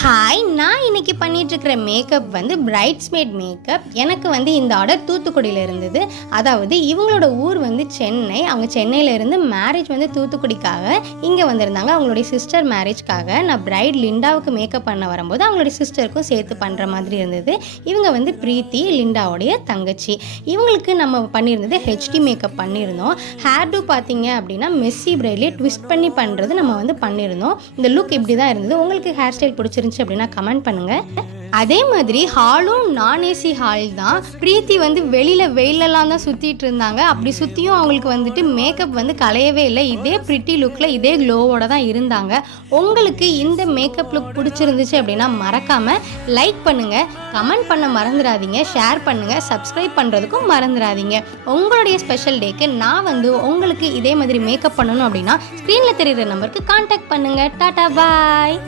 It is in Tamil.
ஹாய், நான் இன்னைக்கு பண்ணிகிட்ருக்கிற மேக்கப் வந்து பிரைட்ஸ்மேட் மேக்கப். எனக்கு வந்து இந்த ஆர்டர் தூத்துக்குடியில் இருந்தது. அதாவது இவங்களோட ஊர் வந்து சென்னை. அவங்க சென்னையிலேருந்து மேரேஜ் வந்து தூத்துக்குடிக்காக இங்கே வந்திருந்தாங்க. அவங்களுடைய சிஸ்டர் மேரேஜ்க்காக நான் பிரைட் லிண்டாவுக்கு மேக்கப் பண்ண வரும்போது அவங்களுடைய சிஸ்டருக்கும் சேர்த்து பண்ணுற மாதிரி இருந்தது. இவங்க வந்து பிரீத்தி, லிண்டாவுடைய தங்கச்சி. இவங்களுக்கு நம்ம பண்ணியிருந்தது ஹெச்டி மேக்கப் பண்ணியிருந்தோம். ஹேர் டூ பார்த்தீங்க அப்படின்னா மெஸ்ஸி பிரைட்லேயே ட்விஸ்ட் பண்ணி பண்ணுறது நம்ம வந்து பண்ணியிருந்தோம். இந்த லுக் இப்படி தான் இருந்தது. உங்களுக்கு ஹேர் ஸ்டைல் பிடிச்சிருந்துச்சு அப்படின்னா கமெண்ட் பண்ணுங்க. அதே மாதிரி ஹாலும் நான் ஏசி ஹால் தான். பிரீத்தி வந்து வெளியில் வெயிலெல்லாம் தான் சுற்றிட்டு இருந்தாங்க. அப்படி சுற்றியும் அவங்களுக்கு வந்துட்டு மேக்கப் வந்து கலையவே இல்லை. இதே பிரிட்டி லுக்கில் இதே க்ளோவோட தான் இருந்தாங்க. உங்களுக்கு இந்த மேக்கப் லுக் பிடிச்சிருந்துச்சு அப்படின்னா மறக்காமல் லைக் பண்ணுங்கள், கமெண்ட் பண்ண மறந்துடாதீங்க, ஷேர் பண்ணுங்கள், சப்ஸ்கிரைப் பண்ணுறதுக்கும் மறந்துடாதீங்க. உங்களுடைய ஸ்பெஷல் டேக்கு நான் வந்து உங்களுக்கு இதே மாதிரி மேக்கப் பண்ணணும் அப்படின்னா ஸ்க்ரீனில் தெரிகிற நம்பருக்கு கான்டாக்ட் பண்ணுங்கள். டாடா, பாய்.